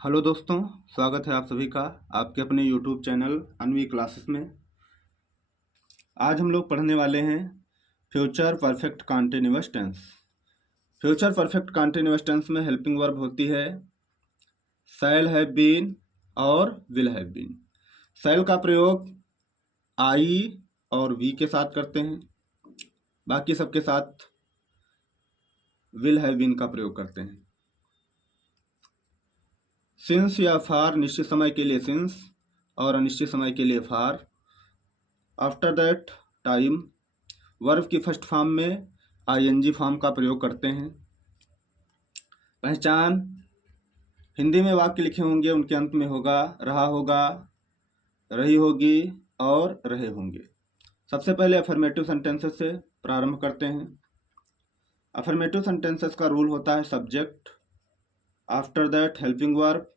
Hello दोस्तों, स्वागत है आप सभी का आपके अपने यूट्यूब चैनल अनवी क्लासेस में। आज हम लोग पढ़ने वाले हैं future perfect continuous tense. Future perfect continuous tense में हेल्पिंग वर्ब होती है शैल हैव बीन और विल हैव बीन। शैल का प्रयोग आई और वी के साथ करते हैं, बाकी सबके साथ विल हैव बीन का प्रयोग करते हैं। सिंस या फार निश्चित समय के लिए सिंस और अनिश्चित समय के लिए फार। आफ्टर दैट टाइम वर्ब की फर्स्ट फॉर्म में आईएनजी फॉर्म का प्रयोग करते हैं। पहचान हिंदी में वाक्य लिखे होंगे, उनके अंत में होगा रहा होगा, रही होगी और रहे होंगे। सबसे पहले अफर्मेटिव सेंटेंसेस से प्रारंभ करते हैं। अफर्मेटिव सेंटेंसेस का रूल होता है subject, after that helping verb,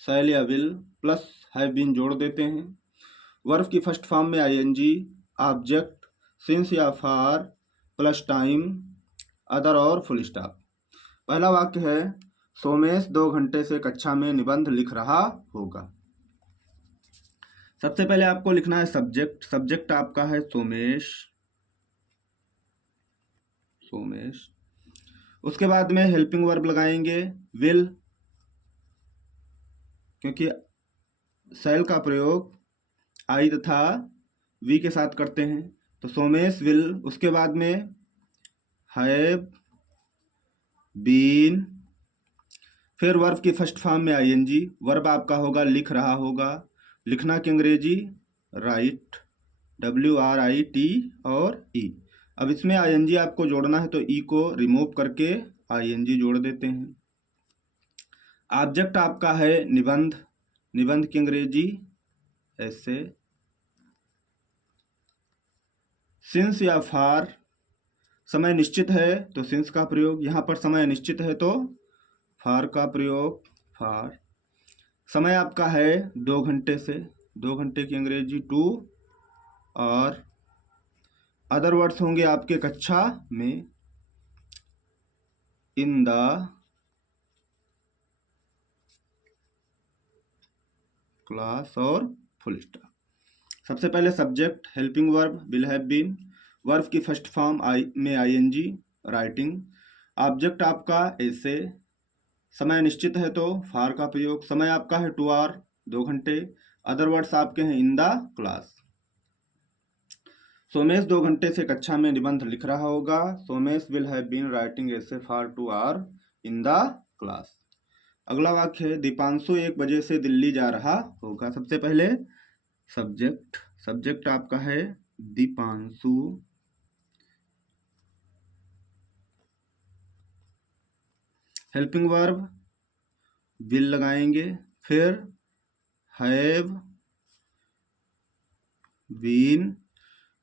shall या विल प्लस हैव बीन जोड़ देते हैं। वर्ब की फर्स्ट फॉर्म में आईएनजी, ऑब्जेक्ट, सिंस या फार प्लस टाइम, अदर और फुल स्टॉप। पहला वाक्य है सोमेश 2 घंटे से कक्षा में निबंध लिख रहा होगा। सबसे पहले आपको लिखना है सब्जेक्ट। सब्जेक्ट आपका है सोमेश। सोमेश उसके बाद में हेल्पिंग वर्ब लगाएंगे विल, क्योंकि शैल का प्रयोग आई तथा वी के साथ करते हैं, तो सोमेश विल। उसके बाद में हैव बीन, फिर वर्ब की फर्स्ट फॉर्म में आईएनजी। वर्ब आपका होगा लिख रहा होगा, लिखना की अंग्रेजी राइट, WRIT और ई। अब इसमें आईएनजी आपको जोड़ना है तो ई को रिमूव करके आईएनजी जोड़ देते हैं। ऑब्जेक्ट आपका है निबंध, निबंध की अंग्रेजी ऐसे। सिंस या फार समय निश्चित है तो सिंस का प्रयोग, यहाँ पर समय अनिश्चित है तो फार का प्रयोग फार। समय आपका है 2 घंटे से, 2 घंटे की अंग्रेजी 2 और अदर वर्ड्स होंगे आपके कक्षा में, इन द क्लास और फुल स्टॉप। सबसे पहले subject helping verb will have been, verb की फर्स्ट फॉर्म में आईएनजी राइटिंग। ऑब्जेक्ट आपका ऐसे, समय निश्चित है तो फार का प्रयोग, समय आपका है 2 आवर 2 घंटे, अदर वर्ड्स आपके हैं इन द क्लास। सोमेश 2 घंटे से कक्षा में निबंध लिख रहा होगा। Somesh will have been writing essay for 2 hour in the class. अगला वाक्य है दीपांशु 1 बजे से दिल्ली जा रहा होगा। सबसे पहले सब्जेक्ट, सब्जेक्ट आपका है दीपांशु, हेल्पिंग वर्ब विल लगाएंगे, फिर हैव बीन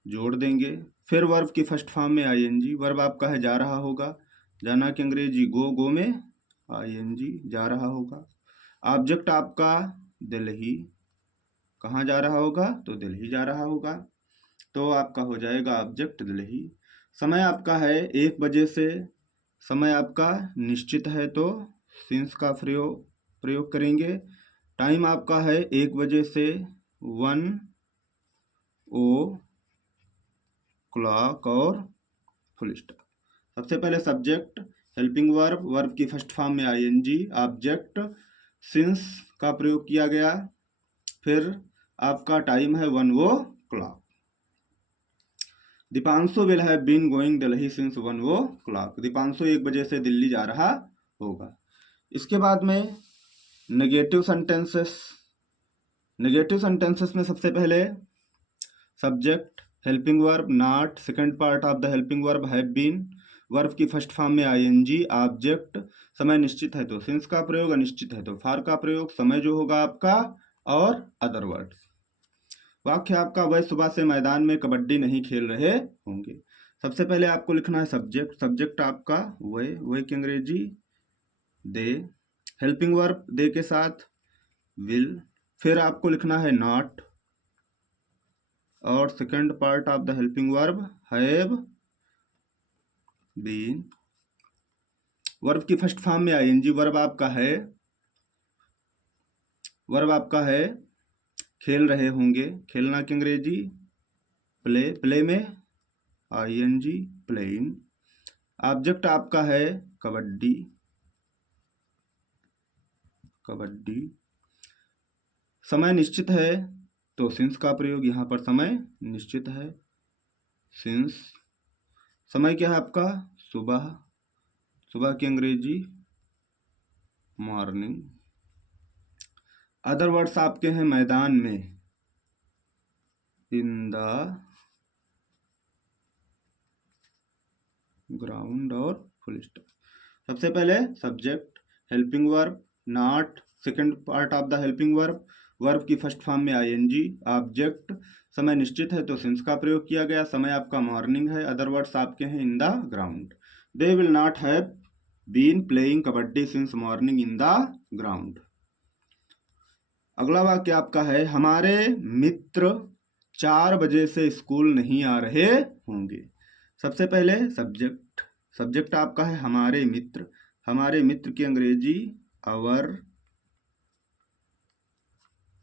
जोड़ देंगे, फिर वर्ब की फर्स्ट फॉर्म में आईएनजी। वर्ब आपका है जा रहा होगा, जाना की अंग्रेजी गो, गो में आईएनजी जा रहा होगा। ऑब्जेक्ट आपका दिल्ली, कहाँ जा रहा होगा तो दिल्ली जा रहा होगा, तो आपका हो जाएगा ऑब्जेक्ट दिल्ली। समय आपका है 1 बजे से, समय आपका निश्चित है तो सिंस का प्रयोग करेंगे। टाइम आपका है 1 बजे से 1 o'clock और फुल स्टॉप। सबसे पहले सब्जेक्ट हेल्पिंग वर्ब, वर्ब की फर्स्ट फॉर्म में आईएनजी, ऑब्जेक्ट सिंस का प्रयोग किया गया, फिर आपका टाइम है 1 o'clock। Deepanshu will have been going Delhi since 1 o'clock। Deepanshu 1 बजे से दिल्ली जा रहा होगा। इसके बाद में नेगेटिव सेंटेंसेस। नेगेटिव सेंटेंसेस में सबसे पहले subject helping verb not, second part of the helping verb have been, verb की फर्स्ट फॉर्म में आईएनजी, ऑब्जेक्ट समय निश्चित है तो सिंस का प्रयोग, अनिश्चित है तो फार का प्रयोग, समय जो होगा आपका और अदर वर्ड्स। वाक्य आपका वह सुबह से मैदान में कबड्डी नहीं खेल रहे होंगे। सबसे पहले आपको लिखना है सब्जेक्ट, सब्जेक्ट आपका वह की अंग्रेजी दे, हेल्पिंग वर्ब दे के साथ विल, फिर आपको लिखना है नॉट और second part of the helping verb have been. Verb की फर्स्ट फॉर्म में आईएनजी, वर्ब आपका है वर्ब आपका है खेल रहे होंगे, खेलना की अंग्रेजी प्ले, प्ले में ING प्लेइंग। ऑब्जेक्ट आपका है कबड्डी, कबड्डी। समय निश्चित है तो सिंस का प्रयोग, यहाँ पर समय निश्चित है सिंस। समय क्या है आपका सुबह, सुबह की अंग्रेजी मॉर्निंग। अदर वर्ड्स आपके हैं मैदान में, इन द ग्राउंड और फुल स्टॉप। सबसे पहले subject, helping verb not, second part of the helping verb, verb की फर्स्ट फॉर्म में ING, ऑब्जेक्ट। समय निश्चित है तो सिंस का प्रयोग किया गया, समय आपका मॉर्निंग है। अदर वर्ड्स आपके हैं in the ground, they will not have been playing kabaddi since morning in the ground. अगला वाक्य आपका है हमारे मित्र 4 बजे से स्कूल नहीं आ रहे होंगे। सबसे पहले सब्जेक्ट, सब्जेक्ट आपका है हमारे मित्र, हमारे मित्र की अंग्रेजी our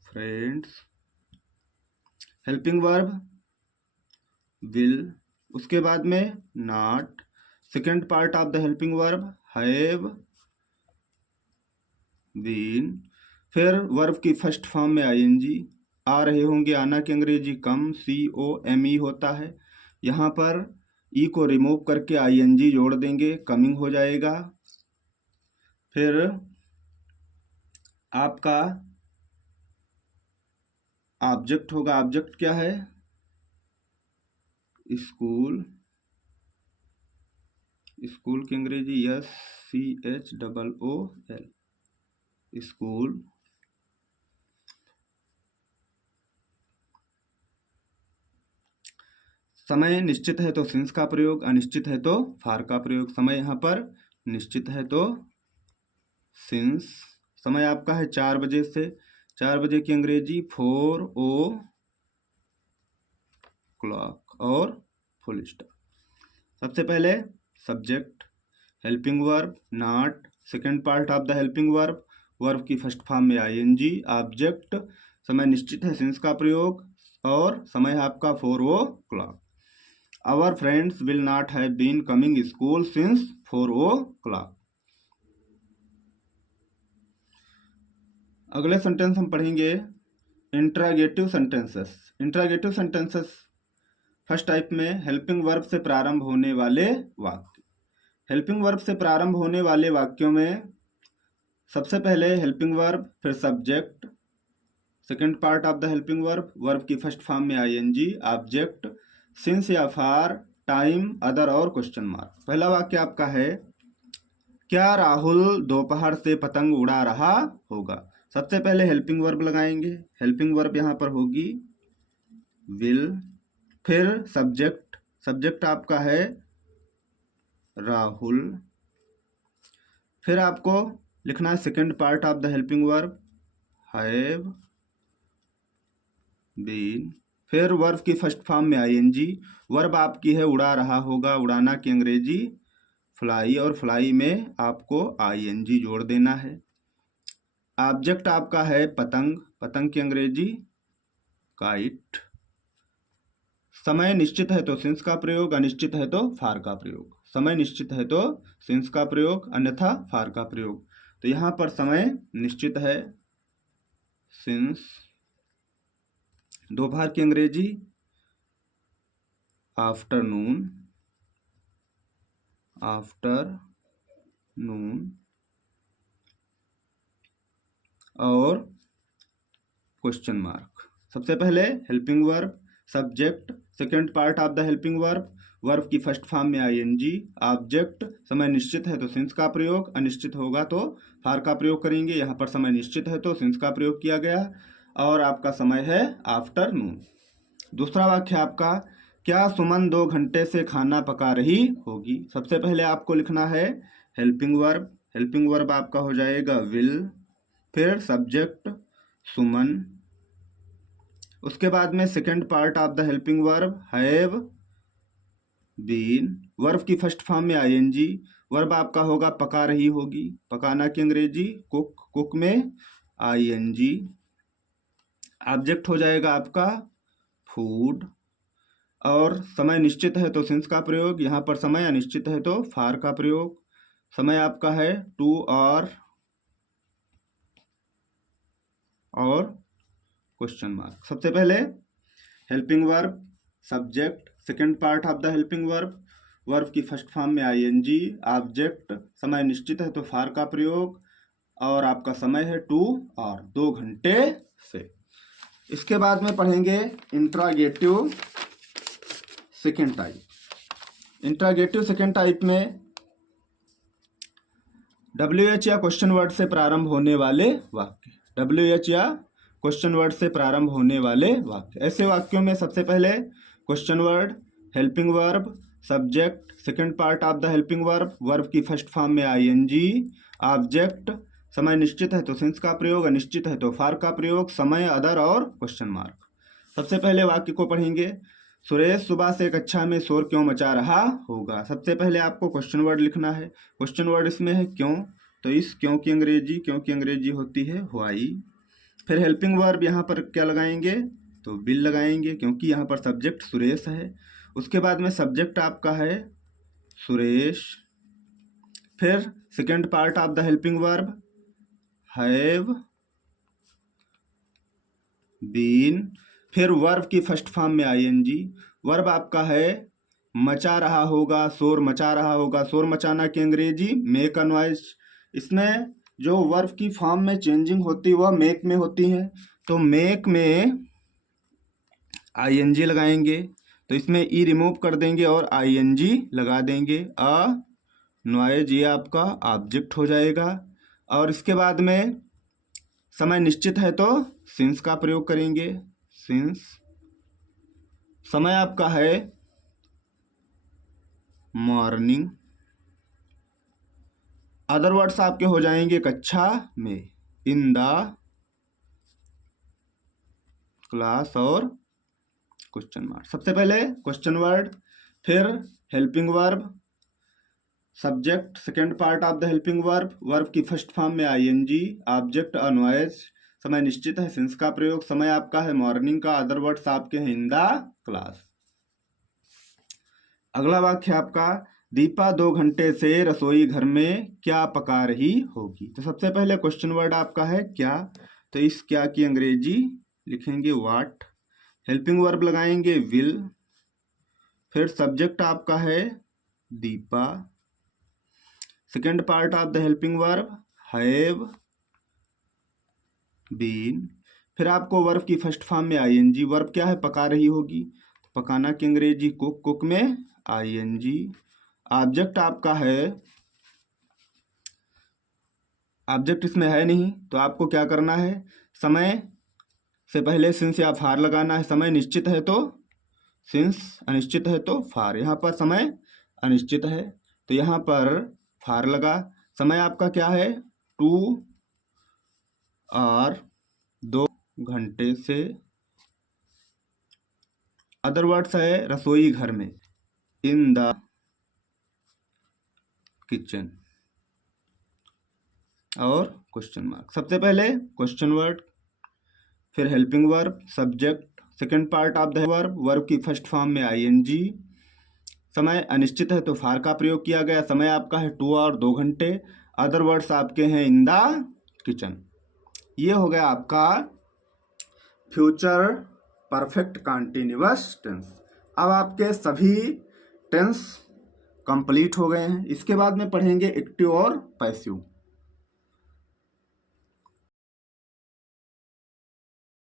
friends. Helping verb will, उसके बाद में not, second part of the helping verb have been, फिर वर्ब की फर्स्ट फॉर्म में ING, आ रहे होंगे, आना की अंग्रेजी कम, COME होता है। यहाँ पर ई को रिमूव करके ING जोड़ देंगे, कमिंग हो जाएगा। फिर आपका ऑब्जेक्ट होगा, ऑब्जेक्ट क्या है स्कूल, स्कूल की अंग्रेजी SCHOOL स्कूल। समय निश्चित है तो सिंस का प्रयोग, अनिश्चित है तो फार का प्रयोग। समय यहाँ पर निश्चित है तो सिंस। समय आपका है 4 बजे से, 4 बजे की अंग्रेजी 4 o'clock और फुल स्टॉप। सबसे पहले subject, helping verb not, second part of the helping verb, verb की फर्स्ट फॉर्म में ING, ऑब्जेक्ट। समय निश्चित है सिंस का प्रयोग और समय आपका 4 o'clock। Our friends will not have been coming school since 4 o'clock। अगले सेंटेंस हम पढ़ेंगे interrogative sentences. Interrogative sentences first type में हेल्पिंग वर्ब से प्रारंभ होने वाले वाक्य। हेल्पिंग वर्ब से प्रारंभ होने वाले वाक्यों में सबसे पहले हेल्पिंग वर्ब, फिर subject, second part of the helping verb, verb की फर्स्ट फॉर्म में ING, ऑब्जेक्ट, सिंस या फार, टाइम, अदर और क्वेश्चन मार्क। पहला वाक्य आपका है क्या राहुल दोपहर से पतंग उड़ा रहा होगा। सबसे पहले हेल्पिंग वर्ब लगाएंगे, हेल्पिंग वर्ब यहाँ पर होगी विल, फिर सब्जेक्ट, सब्जेक्ट आपका है राहुल, फिर आपको लिखना है second part of the helping verb have been, फिर वर्ब की फर्स्ट फॉर्म में ING, वर्ब आपकी है उड़ा रहा होगा, उड़ाना की अंग्रेजी फ्लाई और फ्लाई में आपको ING जोड़ देना है। ऑब्जेक्ट आपका है पतंग, पतंग की अंग्रेजी काइट। समय निश्चित है तो सिंस का प्रयोग, अनिश्चित है तो फार का प्रयोग। समय निश्चित है तो सिंस का प्रयोग, अन्यथा फार का प्रयोग। तो यहाँ पर समय निश्चित है सिंस, दोपहर की अंग्रेजी आफ्टरनून, आफ्टरनून और क्वेश्चन मार्क। सबसे पहले helping verb, subject, second part of the helping verb, verb की फर्स्ट फॉर्म में ING, ऑब्जेक्ट। समय निश्चित है तो सिंस का प्रयोग, अनिश्चित होगा तो फार का प्रयोग करेंगे। यहाँ पर समय निश्चित है तो सिंस का प्रयोग किया गया और आपका समय है आफ्टरनून। दूसरा वाक्य आपका क्या सुमन 2 घंटे से खाना पका रही होगी। सबसे पहले आपको लिखना है हेल्पिंग वर्ब, हेल्पिंग वर्ब आपका हो जाएगा विल, फिर सब्जेक्ट सुमन, उसके बाद में second part of the helping verb have been, verb की फर्स्ट फॉर्म में ING, वर्ब आपका होगा पका रही होगी, पकाना की अंग्रेजी कुक, कुक में ING, ऑब्जेक्ट हो जाएगा आपका फूड, और समय निश्चित है तो सिंस का प्रयोग, यहाँ पर समय अनिश्चित है तो फार का प्रयोग। समय आपका है टू और क्वेश्चन मार्क। सबसे पहले helping verb, subject, second part of the helping verb, verb की फर्स्ट फॉर्म में ING, ऑब्जेक्ट, समय निश्चित है तो फार का प्रयोग, और आपका समय है 2 और 2 घंटे से। इसके बाद में पढ़ेंगे interrogative second type. Interrogative second type में WH या क्वेश्चन वर्ड से प्रारंभ होने वाले वाक्य, WH या क्वेश्चन वर्ड से प्रारंभ होने वाले वाक्य। ऐसे वाक्यों में सबसे पहले question word, helping verb, subject, second part of the helping verb, verb की फर्स्ट फॉर्म में ING, ऑब्जेक्ट, समय निश्चित है तो सिंस का प्रयोग, अनिश्चित है तो फार का प्रयोग, समय, अदर और क्वेश्चन मार्क। सबसे पहले वाक्य को पढ़ेंगे। सुरेश सुबह से कक्षा में शोर क्यों मचा रहा होगा। सबसे पहले आपको क्वेश्चन वर्ड लिखना है। क्वेश्चन वर्ड इसमें है क्यों, तो इस क्यों की अंग्रेजी होती है व्हाई। फिर हेल्पिंग वर्ब यहाँ पर क्या लगाएंगे, तो विल लगाएंगे, क्योंकि यहाँ पर सब्जेक्ट सुरेश है। उसके बाद में सब्जेक्ट आपका है सुरेश। फिर second part of the helping verb have been. फिर वर्ब की फर्स्ट फॉर्म में ING, वर्ब आपका है मचा रहा होगा, शोर मचा रहा होगा। शोर मचाना की अंग्रेजी मेक अ नॉइज। इसमें जो वर्ब की फॉर्म में चेंजिंग होती है वह मेक में होती है, तो मेक में ING लगाएंगे, तो इसमें ई रिमूव कर देंगे और ING लगा देंगे। अ नॉइज ये आपका ऑब्जेक्ट हो जाएगा। और इसके बाद में समय निश्चित है तो सिंस का प्रयोग करेंगे, सिंस। समय आपका है मॉर्निंग। अदर वर्ड्स आपके हो जाएंगे कक्षा में, इन द क्लास और क्वेश्चन मार्क। सबसे पहले क्वेश्चन वर्ड, फिर helping verb, subject, second part of the helping verb, verb की फर्स्ट फॉर्म में ING, ऑब्जेक्ट अ नॉइज, समय निश्चित है सिंस का प्रयोग, समय आपका है मॉर्निंग का, अदर वर्ड्स आपके हैं इन द क्लास। अगला वाक्य आपका दीपा 2 घंटे से रसोई घर में क्या पका रही होगी। तो सबसे पहले क्वेश्चन वर्ड आपका है क्या, तो इस क्या की अंग्रेजी लिखेंगे व्हाट। हेल्पिंग वर्ब लगाएंगे विल। फिर सब्जेक्ट आपका है Deepa. Second part of the helping verb have been. फिर आपको वर्ब की फर्स्ट फॉर्म में ING, वर्ब क्या है पका रही होगी, पकाना की अंग्रेजी कुक, कुक में ING। ऑब्जेक्ट आपका है, ऑब्जेक्ट इसमें है नहीं, तो आपको क्या करना है, समय से पहले सिंस या फार लगाना है। समय निश्चित है तो सिंस, अनिश्चित है तो फार। यहाँ पर समय अनिश्चित है तो यहाँ पर फार लगा। समय आपका क्या है 2 और 2 घंटे से। अदर वर्ड्स है रसोई घर में, इन द किचन और क्वेश्चन मार्क। सबसे पहले क्वेश्चन वर्ड, फिर helping verb, subject, second part of the verb, verb की फर्स्ट फॉर्म में ING, समय अनिश्चित है तो फार का प्रयोग किया गया। समय आपका है 2 और 2 घंटे। अदर वर्ड्स आपके हैं इन द किचन। ये हो गया आपका फ्यूचर परफेक्ट कॉन्टिन्यूअस टेंस। अब आपके सभी टेंस कंप्लीट हो गए हैं। इसके बाद में पढ़ेंगे एक्टिव और पैसिव।